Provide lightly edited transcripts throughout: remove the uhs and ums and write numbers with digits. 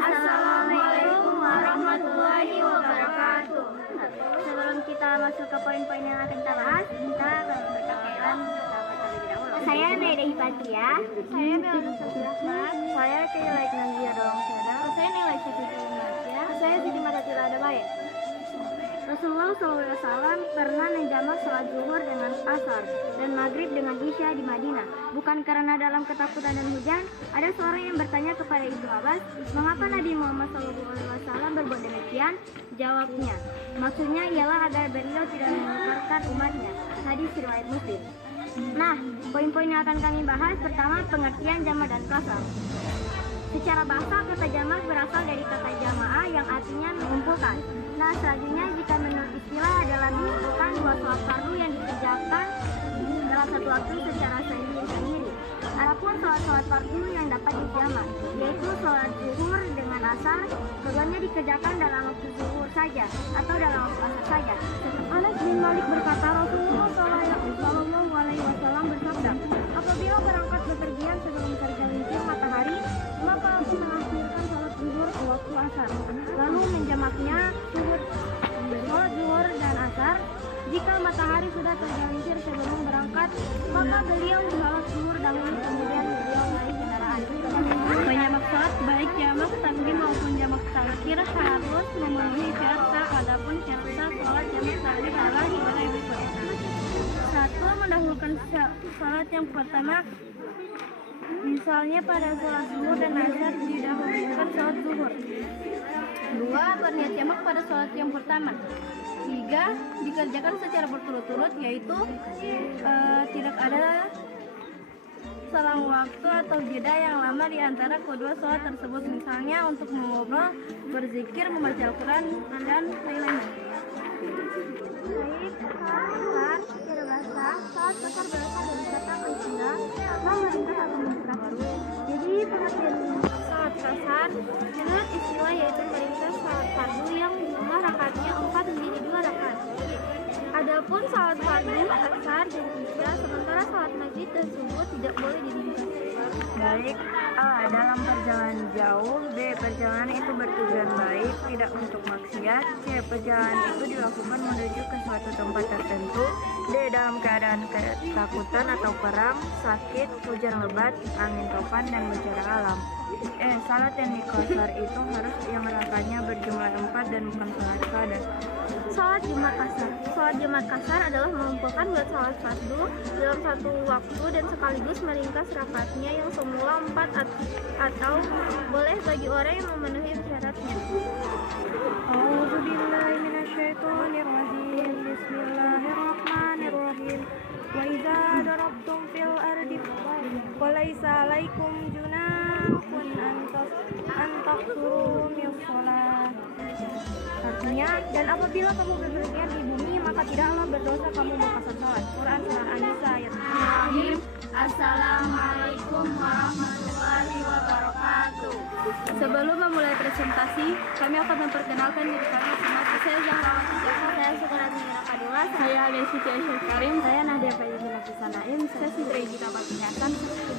Assalamualaikum warahmatullahi wabarakatuh. Sebelum kita masuk ke poin-poin yang akan kita bahas, kita perkenalkan terlebih dahulu. Saya Naida Hipatia. Saya Bella Safirahmat. Saya Kaila Nandia Dawang Seda. Saya Nila Syafiqul Matia. Saya Siti Matatila Adabaye. Rasulullah SAW pernah menjamak sholat zuhur dengan asar dan maghrib dengan isya di Madinah. Bukan karena dalam ketakutan dan hujan, ada seorang yang bertanya kepada Ibnu Abbas, mengapa Nabi Muhammad SAW berbuat demikian? Jawabnya, maksudnya ialah agar beliau tidak mengeluarkan umatnya. Hadis riwayat Muslim. Nah, poin-poin yang akan kami bahas, pertama pengertian jamak dan kasar. Secara bahasa, kata jamak berasal dari kata jamaah yang artinya mengumpulkan. Nah, selanjutnya jika menurut istilah adalah mengumpulkan dua sholat fardu yang dikerjakan dalam satu waktu secara sendiri-sendiri. Adapun sholat fardu yang dapat dijamak, yaitu sholat zuhur dengan asar, keduanya dikerjakan dalam waktu zuhur saja atau dalam waktu asar saja. Anas bin Malik berkata, Rasulullah SAW bersabda, apabila berangkat bepergian sebelum tergelincir matahari, maka aku mengakhirkan sholat zuhur ke waktu asar, lalu menjamaknya sholat zuhur dan asar. Jika matahari sudah tergelincir sebelum berangkat, maka beliau sholat zuhur dahulu, kemudian beliau naik kendaraan. Penjamak sholat baik jamak takdim maupun jamak takhir harus memenuhi syarat. Adapun syarat sholat jamak takdim adalah gimana berikut. 1. Mendahulukan sholat yang pertama. Misalnya pada sholat zuhur dan asar didahulukan sholat zuhur. 2. Berniat jamak pada sholat yang pertama. 3. Dikerjakan secara berturut-turut, yaitu tidak ada selang waktu atau jeda yang lama di antara kedua sholat tersebut, misalnya untuk mengobrol, berzikir, membaca Al-Quran, dan lain-lain. Baik, saat kasar berasal dari kata al-qira, memerintah atau memerintah baru. Jadi pengertian salat kasar menurut istilah yaitu meringkas salat fardu yang jumlah rakaatnya 4 menjadi 2 rakaat. Adapun salat fardu asar dan isya, sementara salat maghrib dan subuh tidak boleh diringkas. Baik, A. Dalam perjalanan jauh. B. Perjalanan itu bertujuan baik, tidak untuk maksiat. C. Perjalanan itu dilakukan menuju ke suatu tempat tertentu. D. Dalam keadaan ketakutan atau perang, sakit, hujan lebat, angin topan, dan bencana alam. E. Salat yang dikosor itu harus yang rakaatnya berjumlah 4 dan bukan salat qada. Salat jamak kasar. Salat jamak kasar adalah mengumpulkan dua salat fardu dalam satu waktu dan sekaligus meringkas rakaatnya yang semula 4 atau boleh bagi orang yang memenuhi syaratnya. A'udzubillahi minasyaitonirrajim. Bismillahirrahmanirrahim. Wa idza darabtum fil ardi falaysa 'alaikum junahun an taqsuru min shalah. Artinya, dan apabila kamu bepergian di bumi, maka tidaklah berdosa kamu mengkasar salat. Quran surah An-Nisa ayat 6. Assalamualaikum warahmatullahi wabarakatuh. Sebelum memulai presentasi, kami akan memperkenalkan diri kami masing-masing. Saya Zahrawati Jaka, saya Sukarati Rakadula, saya Desi Aisyah Karim, saya Nadia Faizul Sanaim, saya Sitri Gita Patihasan.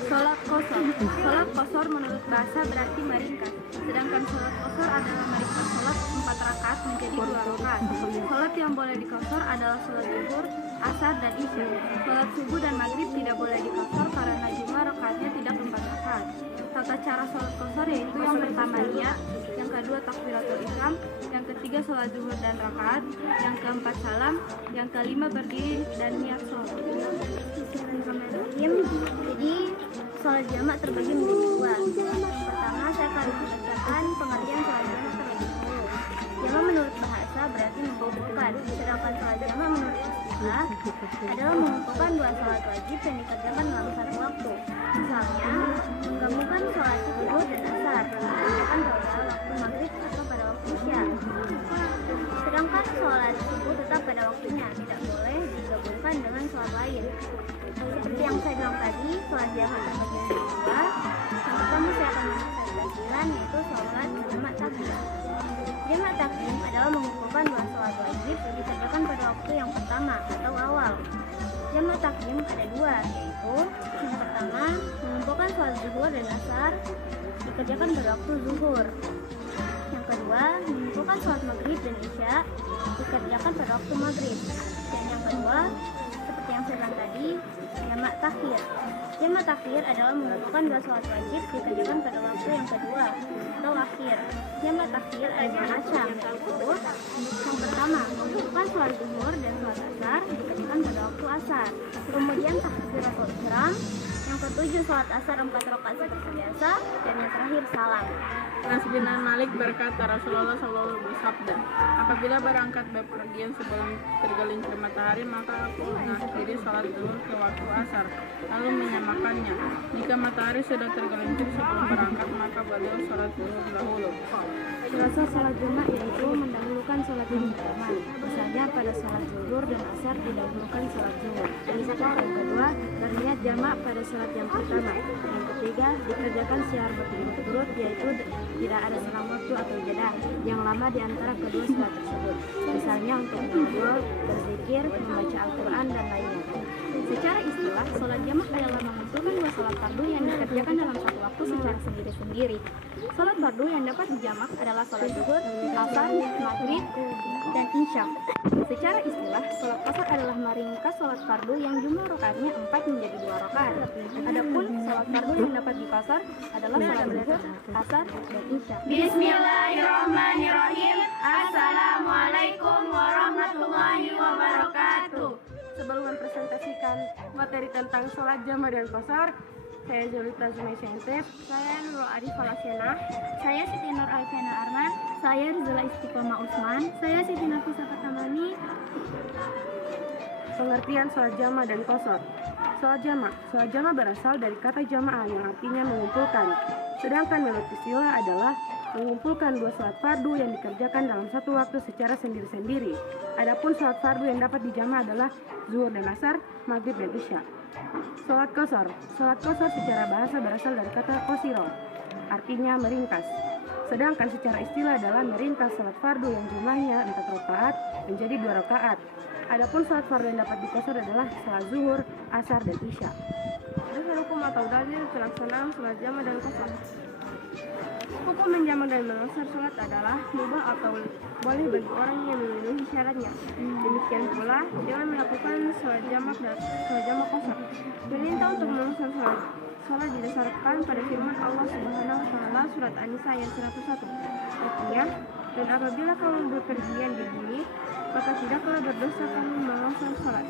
Sholat kosor. Sholat kosor menurut bahasa berarti meringkas. Sedangkan sholat kosor adalah meringkas sholat 4 rakaat menjadi 2 rakaat. Sholat yang boleh dikosor adalah sholat zuhur, asar, dan isya. Sholat subuh dan maghrib tidak boleh dikosor karena jumlah rakaatnya tidak 4 rakaat. Tata cara sholat kosor yaitu yang pertama niat, yang kedua takbiratul ihram, yang ketiga sholat zuhur dan rakaat, yang keempat salam, yang kelima berdiri dan niat sholat. Jadi sholat jamak terbagi menjadi 2. Yang pertama saya akan membacakan pengertian sholat jamak terlebih dahulu. Jamak menurut bahasa berarti mengumpulkan, sedangkan sholat jamak menurut istilah adalah mengumpulkan 2 sholat wajib yang dikerjakan dalam satu waktu. Misalnya, menggabungkan sholat zuhur dan asar, dikerjakan pada waktu maghrib atau pada waktu isya. Sedangkan sholat subuh tetap pada waktunya, tidak boleh digabungkan dengan sholat lain. Seperti yang saya bilang tadi, sholat jamak terbagi menjadi 2. Yang pertama saya akan menjelaskan yaitu sholat jamak takdim. Jamak takdim adalah mengumpulkan 2 sholat wajib yang dikerjakan pada waktu yang pertama atau awal. Jamak takdim ada dua, yaitu yang pertama mengumpulkan sholat zuhur dan asar dikerjakan pada waktu zuhur. Yang kedua mengumpulkan sholat maghrib dan isya dikerjakan pada waktu maghrib. Dan yang kedua seperti yang saya bilang tadi, jamak takhir. Jamak takhir adalah mengumpulkan dua sholat wajib dikerjakan pada waktu yang kedua atau akhir. Jamak takhir ada dua macam, yaitu yang pertama mengumpulkan sholat zuhur dan sholat asar dikerjakan pada waktu asar. Kemudian takbiratul ihram. Yang ketujuh sholat asar 4 rakaat seperti biasa. Dan yang terakhir salam. Anas bin Malik berkata, Rasulullah SAW bersabda, apabila berangkat bepergian sebelum tergelincir matahari, maka aku mengakhiri sholat zuhur ke waktu asar, lalu menyamakannya. Jika matahari sudah tergelincir sebelum berangkat, maka beliau sholat zuhur dahulu. Rasa sholat jamak yaitu mendahulukan sholat yang pertama. Misalnya pada sholat zuhur dan asar didahulukan sholat zuhur. Yang kedua, berniat jamak pada sholat yang pertama. Yang ketiga, dikerjakan secara berturut-turut, yaitu tidak ada selang waktu atau jeda yang lama di antara kedua sholat tersebut. Misalnya untuk berdoa, berzikir, membaca Al-Quran, dan lainnya. Secara istilah, sholat jamak adalah mengumpulkan dua sholat fardu yang dikerjakan dalam satu waktu secara sendiri-sendiri. Sholat fardu yang dapat dijamak adalah sholat zuhur, asar, maghrib, dan isya. Secara istilah, sholat asar adalah meringkas sholat fardu yang jumlah rakaatnya 4 menjadi 2 rakaat. Adapun sholat fardu yang dapat dikasar adalah sholat zuhur, asar, dan isya. Bismillahirrahmanirrahim. Assalamualaikum warahmatullahi wabarakatuh. Sebelum mempresentasikan materi tentang sholat jamak dan qasar, saya Julita Zumaisyentif. Saya Nurul Arif Falasena. Saya Siti Nur Alfiana Arman. Saya Rizala Istiqomah Usman. Saya Siti Nafisa Fatamani. Pengertian sholat jamak dan qasar. Sholat jamak berasal dari kata jamaah yang artinya mengumpulkan. Sedangkan menurut istilah adalah mengumpulkan dua sholat fardu yang dikerjakan dalam satu waktu secara sendiri-sendiri. Adapun sholat fardu yang dapat dijamak adalah zuhur dan asar, maghrib dan isya. Sholat qasar secara bahasa berasal dari kata qasiro, artinya meringkas. Sedangkan secara istilah adalah meringkas sholat fardu yang jumlahnya 4 rakaat menjadi 2 rakaat. Adapun sholat fardu yang dapat diqasar adalah sholat zuhur, asar, dan isya. Dasar hukum atau dalil pelaksanaan sholat jamak dan qasar. Hukum menjamak dan mengasar sholat adalah mubah atau boleh bagi orang yang memenuhi syaratnya. Demikian pula dengan melakukan sholat jamak dan sholat jamak qasar. Perintah untuk mengasar sholat didasarkan pada firman Allah Subhanahu wa taala surat An-Nisa ayat 101. Artinya, dan apabila kamu bepergian di bumi, maka tidaklah berdosa kamu mengasar sholat.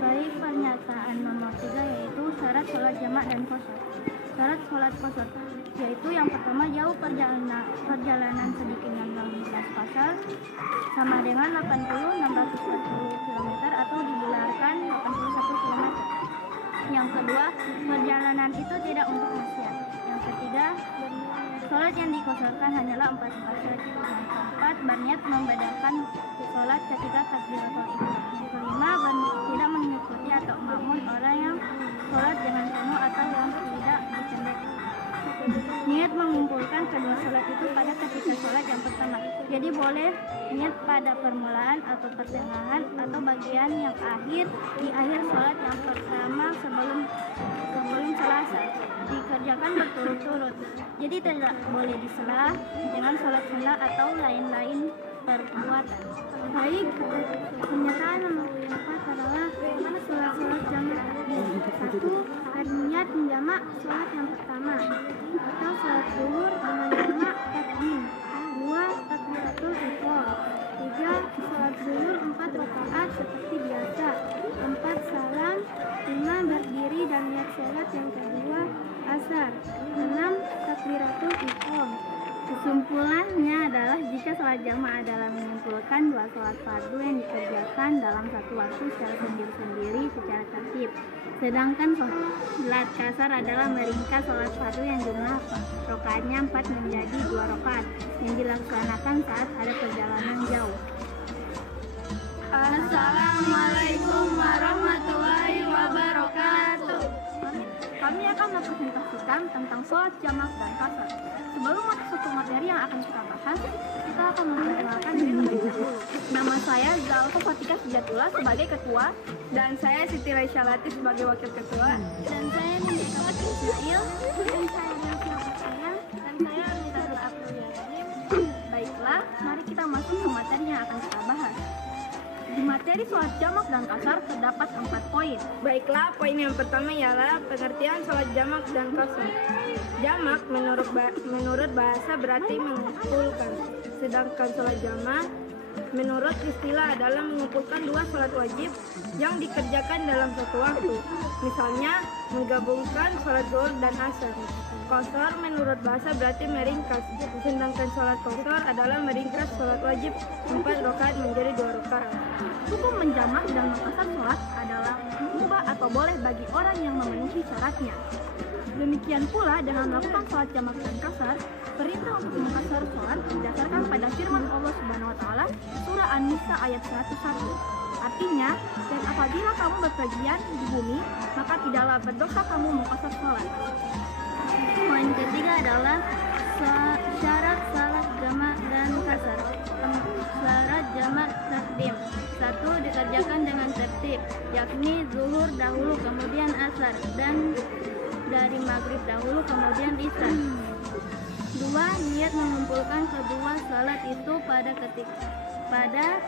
Baik, pernyataan nomor 3 yaitu syarat sholat jamak dan qasar. Syarat sholat qasar yaitu yang pertama jauh perjalanan sedikitnya 16 pasal sama dengan 640 km atau dibularkan 81 km. Yang kedua, perjalanan itu tidak untuk maksiat. Yang ketiga, sholat yang dikosarkan hanyalah 4 pasal. Yang keempat, berniat membedakan sholat ketika takbiratul ihram. Yang kelima, tidak mengikuti atau makmum orang yang sholat dengan penuh atau yang tidak dipendek. Niat mengumpulkan kedua sholat itu pada ketika sholat yang pertama. Jadi boleh niat pada permulaan atau pertengahan atau bagian yang di akhir sholat yang pertama sebelum selasa. Dikerjakan berturut-turut. Jadi tidak boleh disela dengan sholat sunnah atau lain-lain perbuatan. Baik, pernyataan nomor 4 adalah sholat jamak. 1. Berniat menjamak sholat yang pertama atau sholat zuhur dengan jamak takdim. 2. Takbiratul ihram. 3. Sholat zuhur 4 rakaat seperti biasa. 4. Salam. 5. Berdiri dan niat sholat yang kedua asar. 6. Takbiratul ihram. Kesimpulannya adalah jika sholat jamak adalah mengumpulkan dua sholat fardu yang dikerjakan dalam satu waktu secara sendiri-sendiri secara tertib. Sedangkan sholat qasar adalah meringkas sholat fardu yang jumlah rakaatnya 4 menjadi 2 rakaat yang dilaksanakan saat ada perjalanan jauh. Assalamualaikum warahmatullahi wabarakatuh. Kami akan mempresentasikan tentang sholat jamak dan qasar. Sebelum masuk ke materi yang yang akan kita bahas, kita akan memperkenalkan diri terlebih dahulu. Nama saya Zalfa Fatika Sejatullah sebagai ketua, dan saya Siti Raisya Latif sebagai wakil ketua, dan saya Nindita Fatin Ismail, dan saya Nasia Fatina, dan saya Armizatul Abdul. Baiklah, mari kita masuk ke materi yang akan kita bahas. Di materi sholat jamak dan kasar terdapat 4 poin. Baiklah, poin yang pertama ialah pengertian sholat jamak dan qasar. Jamak menurut bahasa berarti mengumpulkan, sedangkan sholat jamak menurut istilah adalah mengumpulkan 2 sholat wajib yang dikerjakan dalam satu waktu. Misalnya, menggabungkan sholat zuhur dan asar. Qasar menurut bahasa berarti meringkas, sedangkan sholat qasar adalah meringkas sholat wajib 4 rakaat menjadi 2 rakaat. Hukum menjamak dan mengkasar sholat adalah mubah atau boleh bagi orang yang memenuhi syaratnya. Demikian pula dengan melakukan sholat jamak dan kasar, perintah untuk mengkasar sholat berdasarkan pada firman Allah Subhanahu wa taala surah An-Nisa ayat 101. Artinya, dan apabila kamu bepergian di bumi, maka tidaklah berdosa kamu mengkasar sholat. Poin ketiga adalah syarat salat jamak dan kasar. Syarat jamak takdim. 1. Dikerjakan dengan tertib, yakni zuhur dahulu kemudian asar, dan dari maghrib dahulu kemudian isya. 2. Niat mengumpulkan kedua salat itu pada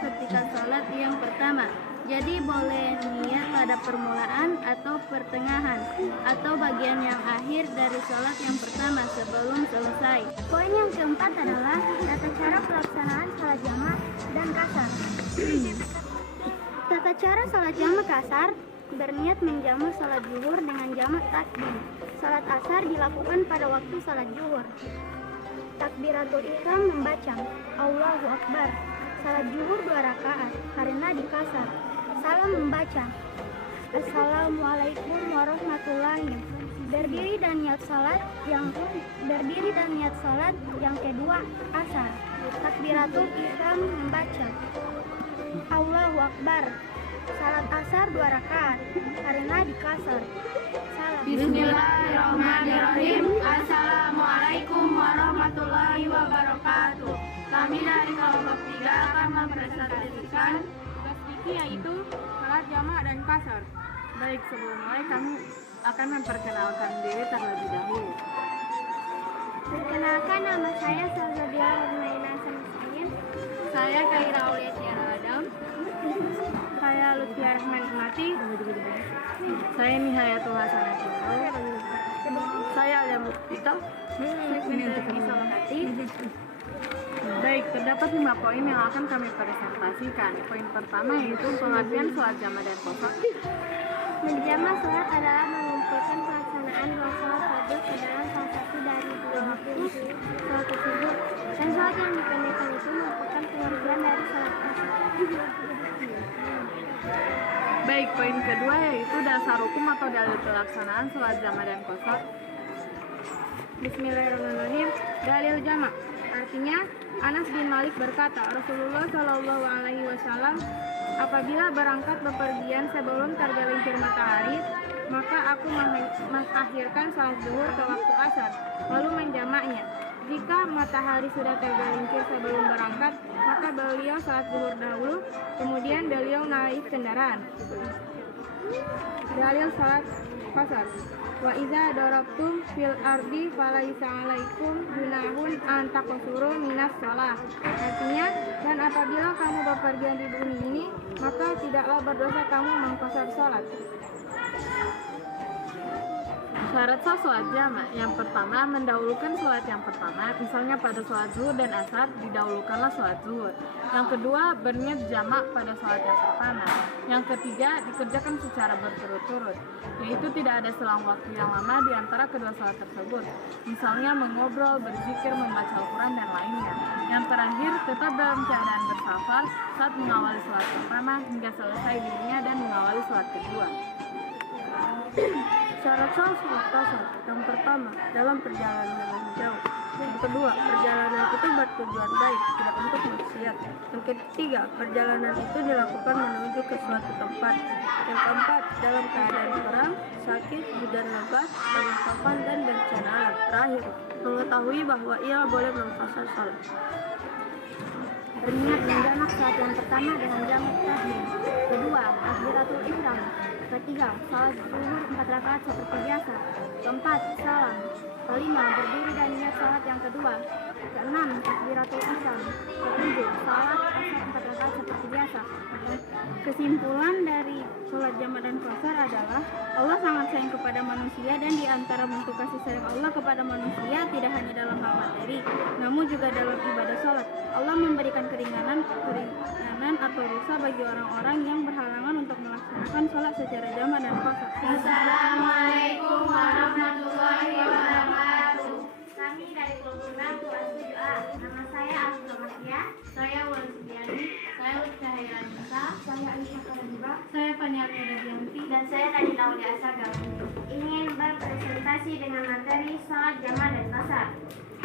ketika salat yang pertama. Jadi boleh niat pada permulaan atau pertengahan atau bagian yang akhir dari sholat yang pertama sebelum selesai. Poin yang keempat adalah tata cara pelaksanaan sholat jamak dan kasar. Tata cara sholat jamak kasar berniat menjamak sholat zuhur dengan jamak takdim. Sholat asar dilakukan pada waktu sholat zuhur. Takbiratul ihram membaca Allahu Akbar. Salat zuhur 2 rakaat karena dikasar. Salam membaca Assalamualaikum warahmatullahi. Berdiri dan niat salat yang kedua asar. Takbiratul ihram membaca Allahu Akbar. Salat asar 2 rakaat karena dikasar. Salam. Bismillahirrahmanirrahim. Assalamualaikum warahmatullahi wabarakatuh. Kami dari kelompok 3 akan mempresentasikan tugas fikih yaitu salat jamak dan kasar. Baik, sebelum mulai kami akan memperkenalkan diri terlebih dahulu. Perkenalkan, nama saya Salsabilah Rumaina Samisain. Saya Kaira Aulia Tiara Adam. Saya Lutfi Rahman Mati. Saya Nihayatul Hasanah. Saya Alia Muftita. Ini untuk Isolahati. Baik, terdapat 5 poin yang akan kami presentasikan. Poin pertama yaitu pengertian sholat jamak dan qasar. Menjamak sholat adalah mengumpulkan pelaksanaan 2 sholat wajib ke dalam salah satu dari 2 waktu sholat tersebut. Dan sholat yang dipendekkan itu merupakan pengertian dari sholat asar. Baik, poin kedua yaitu dasar hukum atau dalil pelaksanaan sholat jamak dan qasar. Bismillahirrahmanirrahim. Dalil jamak artinya Anas bin Malik berkata, Rasulullah Shallallahu Alaihi Wasallam apabila berangkat bepergian sebelum tergelincir matahari, maka aku mengakhirkan salat zuhur ke waktu asar, lalu menjamaknya. Jika matahari sudah tergelincir sebelum berangkat, maka beliau salat zuhur dahulu, kemudian beliau naik kendaraan. Dalil salat qasar. Wa iza darabtum fil ardi falaisa alaikum junahun an taqsuru minas shalah. Artinya, dan apabila kamu bepergian di bumi ini, maka tidaklah berdosa kamu mengqasar salat. Syarat sah sholat jamak. Yang pertama, mendahulukan sholat yang pertama. Misalnya pada sholat zuhur dan asar, didahulukanlah sholat zuhur. Yang kedua, berniat jamak pada sholat yang pertama. Yang ketiga, dikerjakan secara berturut-turut, yaitu tidak ada selang waktu yang lama di antara kedua sholat tersebut. Misalnya mengobrol, berzikir, membaca Al-Quran, dan lainnya. Yang terakhir, tetap dalam keadaan bersafar saat mengawali sholat pertama hingga selesai dirinya dan mengawali sholat kedua. Syarat sah sholat qasar. Yang pertama, dalam perjalanan yang jauh. Yang kedua, perjalanan itu bertujuan baik, tidak untuk maksiat. Yang ketiga, perjalanan itu dilakukan menuju ke suatu tempat. Yang keempat, dalam keadaan perang, sakit, hujan lebat, pengungkapan, dan bencana alam. Terakhir, mengetahui bahwa ia boleh mengqasar salat. Berniat menjamak salat yang pertama dengan jamak tahiyat. Kedua, takbiratul ihram. Ketiga, salat zuhur 4 rakaat seperti biasa. Keempat, salam. Kelima, berdiri dan niat salat yang kedua. Keenam, takbiratul ihram. Ketujuh, salat asar 4 rakaat seperti biasa. Kesimpulan dari sholat jamaah dan qasar adalah Allah sangat sayang kepada manusia, dan di antara bentuk kasih sayang Allah kepada manusia tidak hanya dalam hal materi, namun juga dalam ibadah sholat. Allah memberikan keringanan atau rukhsah bagi orang-orang yang berhalangan untuk melaksanakan sholat secara jamaah dan qasar. Assalamualaikum warahmatullahi wabarakatuh. Kami dari kelompok 6 kelas 7A. Nama saya Asma Matia. Saya Wulan Subiani. Saya Cahaya Anissa. Saya Aisyah Karandiba. Saya Faniati Radianti. Dan saya Nadina Aulia Asagam. Ingin berpresentasi dengan materi sholat jamaah dan qasar.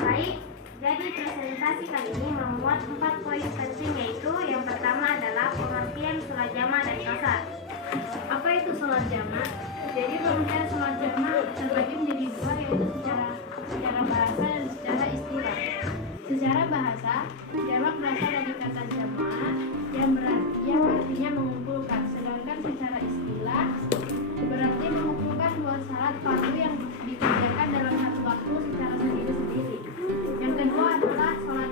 Baik, jadi presentasi kali ini memuat 4 poin penting, yaitu yang pertama adalah pengertian sholat jamaah dan qasar. Apa itu sholat jamaah? Jadi pengertian sholat jamaah terbagi menjadi dua, yaitu secara bahasa dan secara istilah. Secara bahasa, jamak berasal dari kata jamaah yang artinya mengumpulkan. Sedangkan secara istilah berarti mengumpulkan dua salat fardu yang dikerjakan dalam satu waktu secara sendiri-sendiri. Yang kedua adalah sholat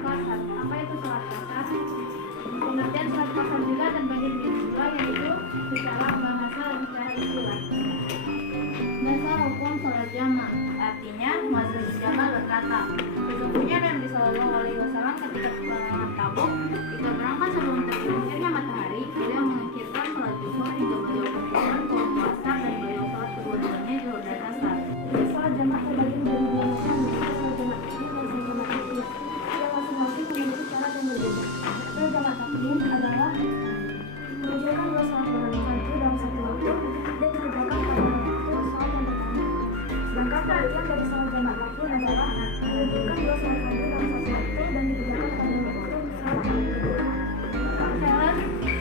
qasar. Apa itu sholat qasar? Pengertian sholat qasar juga terbagi menjadi dua, yaitu secara bahasa dan secara istilah. Dasar hukum sholat jamaah, artinya mazhab jamaah berkata, sesungguhnya Nabi Shallallahu Alaihi Wasallam ketika peperangan Tabuk itu berangkat sebelum tergelincirnya matahari, beliau mengakhirkan sholat zuhur hingga beliau kumpulkan waktu asar, dan beliau sholat kedua-duanya zuhur dan asar. Sholat jamaah terbagi menjadi dua macam, yaitu sholat jamaah takdim dan sholat jamaah takdim, yang masing-masing memiliki syarat yang berbeda. Sholat jamaah takdim adalah mengerjakan dua sholat berjamaah dalam satu waktu dan dikerjakan pada waktu sholat yang pertama. Sedangkan pengertian dari sholat jamaah takdim adalah mengerjakan dua sholat fardu dalam satu waktu dan dikerjakan pada waktu sholat yang kedua.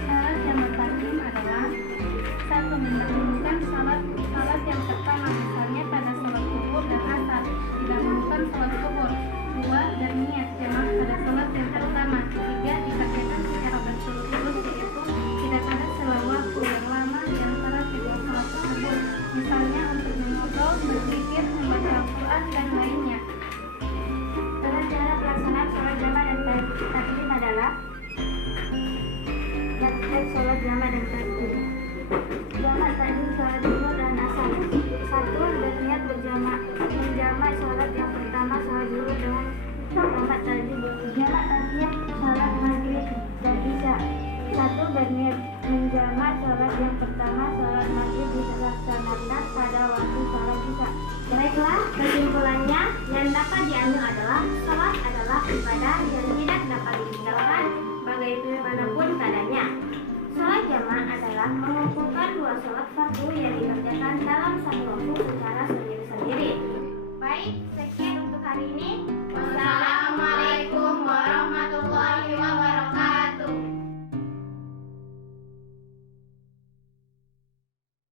Salat jamaah takdim adalah satu, mendahulukan salat yang pertama, misalnya pada salat zuhur dan asar didahulukan salat zuhur. Dua, berniat jamaah pada salat yang pertama. Tiga, dikerjakan secara berturut-turut, yaitu tidak ada selang waktu yang lama di antara kedua salat tersebut, misalnya untuk mengobrol, berzikir, membaca Al-Quran, dan lainnya. Cara pelaksanaan sholat jamaah dan takdim adalah praktek sholat jamaah dan takdim. Jamaah takdim sholat zuhur dan asar. Satu, berniat menjamak sholat yang pertama sholat zuhur dengan jamaah takdim. Jamaah takdim sholat maghrib dan isya. Satu, berniat menjamak sholat yang pertama sholat maghrib dilaksanakan pada waktu sholat isya. Baiklah, kesimpulannya yang dapat diambil adalah sholat adalah ibadah yang tidak dapat ditinggalkan bagaimanapun keadaannya. Sholat jamaah adalah mengumpulkan dua sholat fardu yang dikerjakan dalam satu waktu secara sendiri-sendiri. Baik, sekian untuk hari ini.